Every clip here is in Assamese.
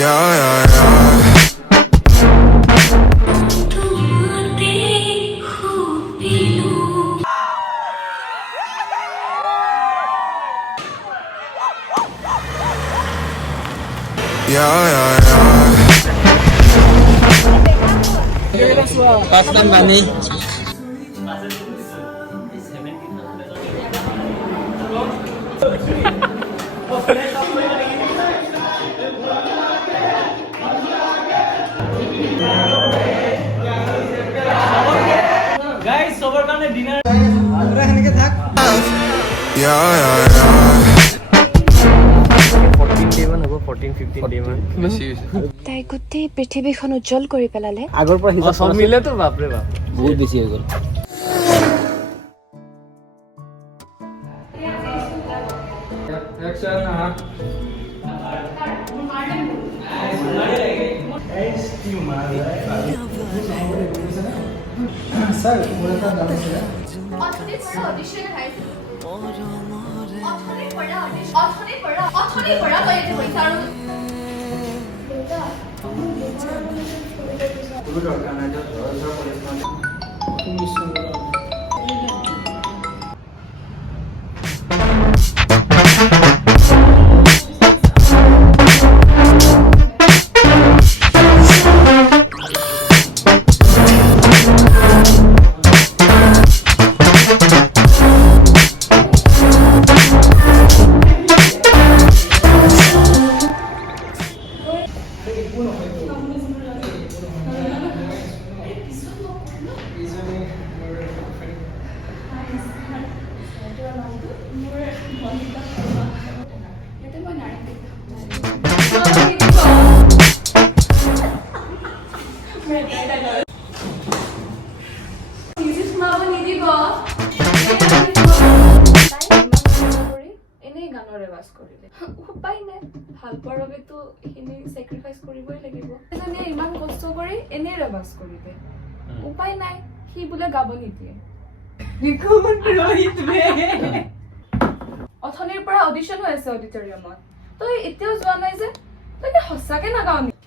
Yeah, yeah, yeah. Yeah, yeah, yeah. Pasta money. Guys, sober karne dinner. Yeah, yeah, yeah. 14 day মান হ'ব 14-15 day মান তাই গোটেই পৃথিৱীখন উজ্জ্বল কৰি পেলালে। আগৰ পৰা হিচাপ সব মিলে তো বাপৰে বাপ বহুত বেছি হৈ গ'ল। উপায় নাই ভাল পোৱাৰ বাবেতো এইখিনি চেক্ৰিফাইচ কৰিবই লাগিব। এজনীয়ে ইমান কষ্ট কৰি এনেই ৰেৱাজ কৰিলে, উপায় নাই, সি বোলে গাব নিদিয়ে। অথনিৰ পৰা অডিশ্যন হৈ আছে অডিটৰিয়ামত, তই এতিয়াও যোৱা নাই যে? তই কি সঁচাকে নাগাও নেকি?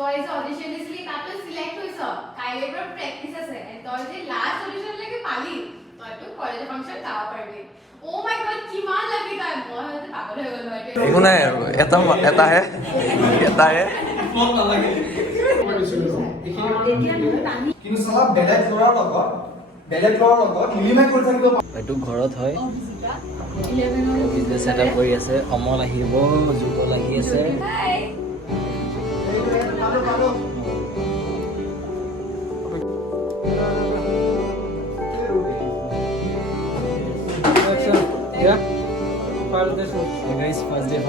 তই যে অডিশ্যন দিছিলি তাতো সিলেক্ট হৈছ, কাইলৈ পৰা প্ৰেক্টিছ আছে, তই যে লাষ্ট অডিশ্যনলৈকে পালি, তইতো কলেজ ফাংচন যাব পাৰিবি। ও মাই গড, কিমান লাগি তই, মই হয়তো পাগল হৈ গ'লো হয়। একো নাই আৰু এটাহে কিন্তু সালা বেলেগ ল'ৰাৰ লগত মিলিমাই কৰি থাকিব। এইটো ঘৰত হয়, বিজনেছ ছেটআপ কৰি আছে। অমল আহিব, যুগল আহি আছে। First day.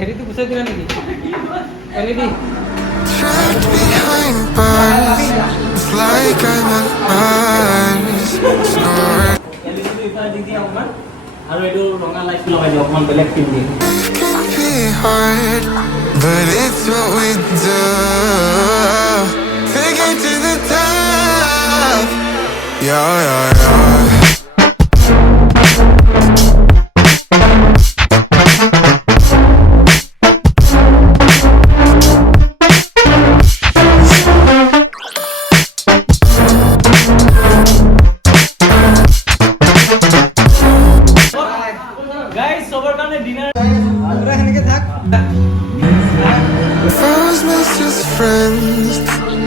হেৰিটো গুচাই দিলা নেকি? Trapped behind bars, it's like I'm on Mars. আৰু এইটো ৰঙা লাইট লগাই দিওঁ অকমান বেলেগ ফিল দিয়ে। It can be hard, but it's what we do to get to the top. Yeah, yeah, yeah. Guys, sober karne dinner. Foes missed just friends,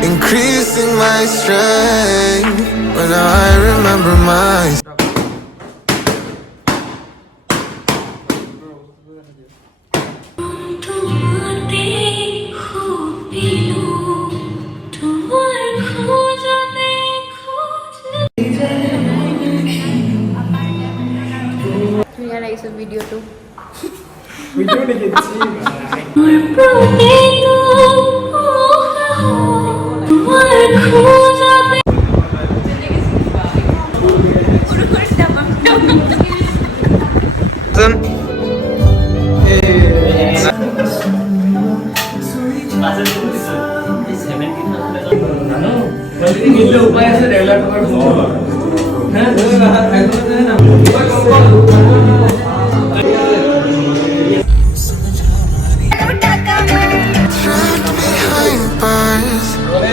increasing my strength. But now I remember my. Here is a video too. Video দেখেছি উপায় আছে develop Trapped behind bars,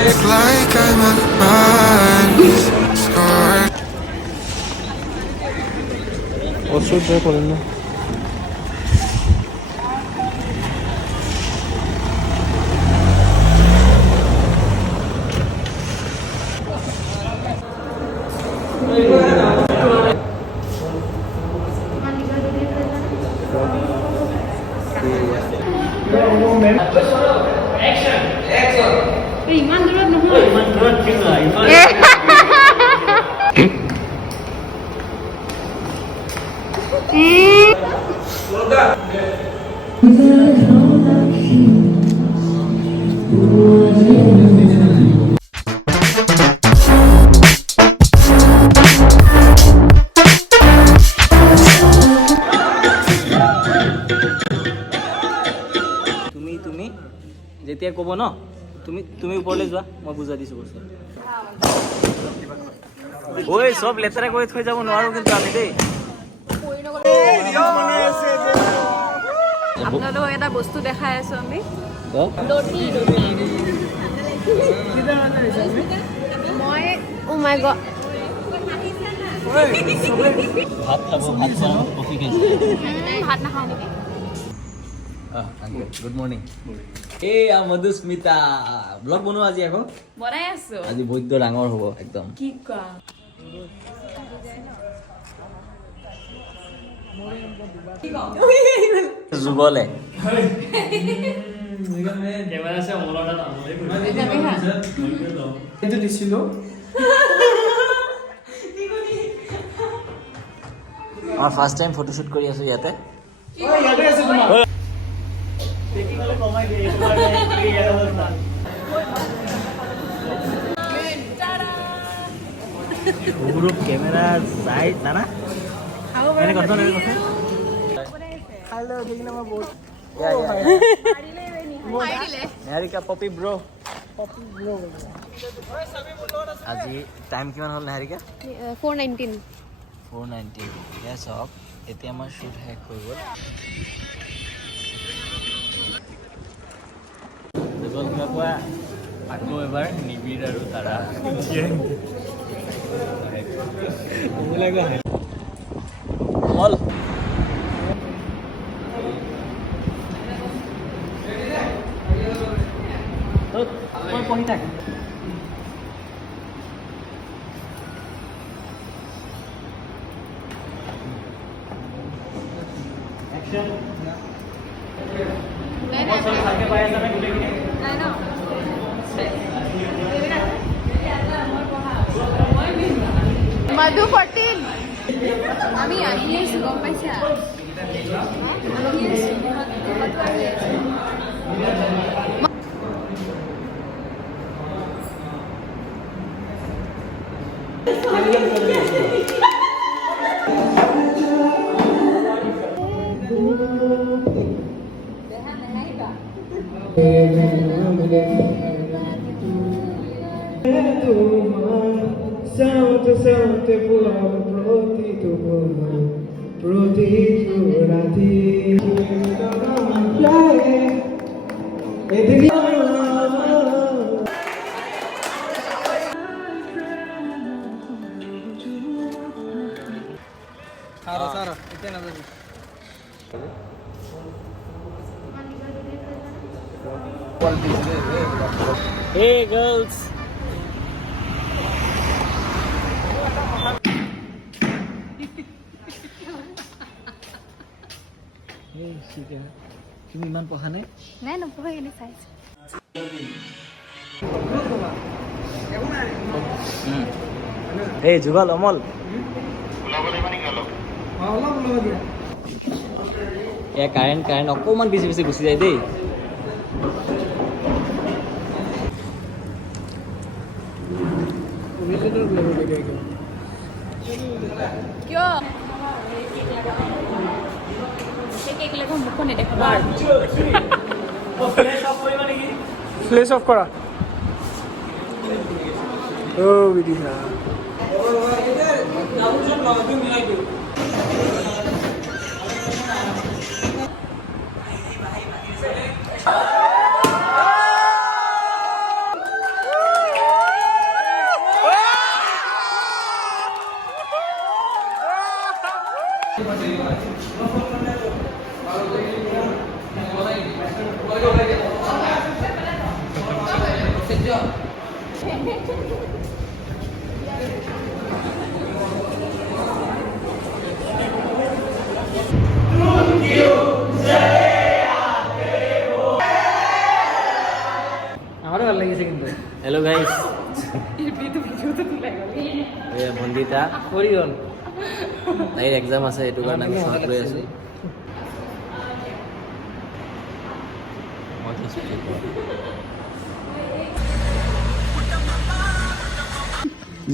it's like I'm on Mars. Scored. অসহ্য করেন না ইমান দূৰত নহয় ইমান দূৰত কিয় ইমান তুমি যেতিয়া ক'ব ন তুমি ওপৰলৈ যোৱা মই বুজাই দিছোঁ বস্তু ঐ চব লেতেৰা কৰি থৈ যাব নোৱাৰো কিন্তু আমি দেই আপোনালোকক এটা বস্তু দেখাই আছো আমি মই ও মাই গড ভাত খাব ভাত খাওঁ কফি খাইছোঁ ভাত নাখাওঁ নেকি গুড মৰ্ণিং এয়া মধুস্মিতা ব্লগ বনোৱা আজি আকৌ বনাই আছো আজি বৈদ্য ডাঙৰ হ'ব একদম কি কোৱা যুগলে কিন্তু দিছিলো আমাৰ ফাৰ্ষ্ট টাইম ফটোশ্বুট কৰি আছো ইয়াতে সৰু কেমেৰা চাই জানা এনে কথা নেহাৰিকা পপি ব্ৰ আজি টাইম কিমান হ'ল নেহাৰিকা 419 4:19 ইয়েছ হওক এতিয়া আমাৰ শ্বুট শেষ হৈ গ'ল কোৱা আকৌ এবাৰ নিবিৰ আৰু তাৰা মল মই পঢ়ি থাক ভালকে পাই আছা নে গোটেইখিনি মধু 14 আমি আহি আছো গম পাইছা আহি আছো সাথে পুরার প্রতিটি রাতি Hey girls. Hey, Shika. তুমি ইমান পঢ়া নাই? নাই নপঢ়ে এনে চাইছো। এই যুগল অমল কাৰেণ্ট অকণমান বেছি গুচি যায় দেই। কিয় কেক লাগো মুখ নেদেখা ফ্লেশ অফ কৰা ও বিদিশা আমাৰও ভালো লাগিছে কিন্তু। হ্যালো গাইস, বন্দিতা হৰিয়ন তাইৰ এক্সাম আছে, এইটো কাৰণে আমি শৰ্ট লৈ আছো।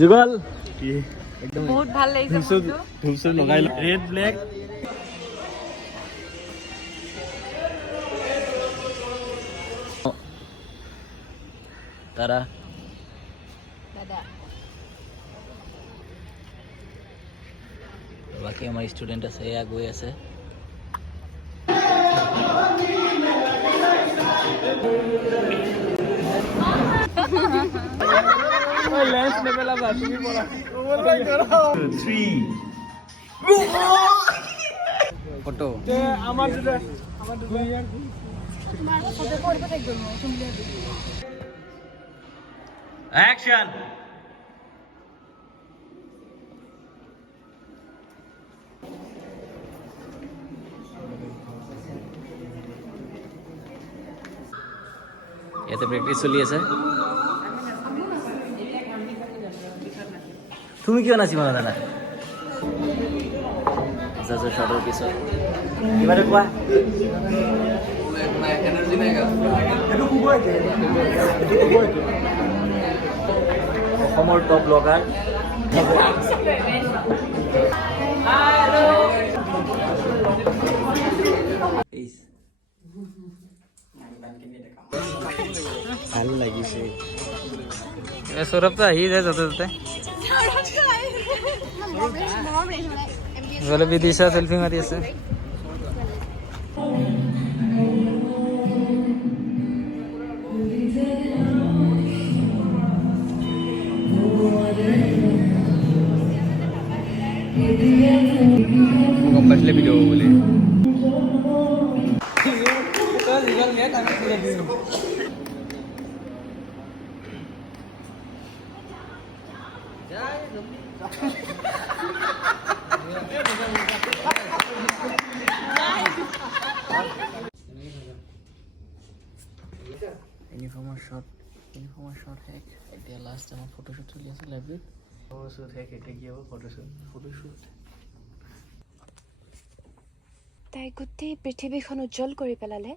যুগল একদম বহুত ভাল লাগিছে ধূপ লগাই ৰেড ব্লেক তাৰা দাদা বাকি আমাৰ স্টুডেন্ট আছে, এয়া গৈ আছে। লেন্স নেপেলাবা তুমি পৰা ফটো আমাৰ অ্যাকশন। ইয়াতে প্ৰেক্টিচ চলি আছে। তুমি কিয় নাচিব নাজানা? শ্বৰ্টৰ পিছত কিবা এটা কোৱা। অসমৰ টপ ব্লগাৰ ভাল লাগিছে। সৌৰভটো আহি যায় য'তে ত'তে। বিদিশা সেলফি মাৰি আছে। গম পাইছিলে ভিডিঅ' হ'ব বুলি। ইউনিফৰ্মৰ শ্বট শেষ। এতিয়া লাষ্ট আমাৰ ফটোশ্বুট চলি আছে লাইব্ৰেৰীত। ফটোশ্বুট শেষ, এতিয়া কি হ'ব? ফটোশ্বুট তাই গোটেই পৃথিৱীখন উজ্জ্বল কৰি পেলালে।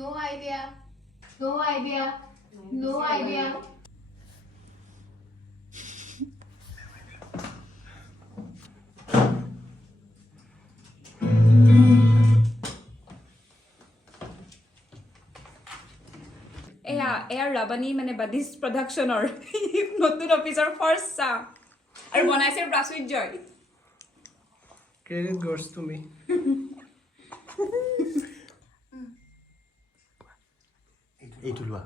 No idea. No idea. No idea. এয়া ৰাবানী মানে বাদিছ প্ৰডাকশ্যনৰ নতুন অফিচৰ ফাৰ্ষ্ট চাহ আৰু বনাইছে প্ৰাচুৰ্যই। Credit goes to me. এইটো লোৱা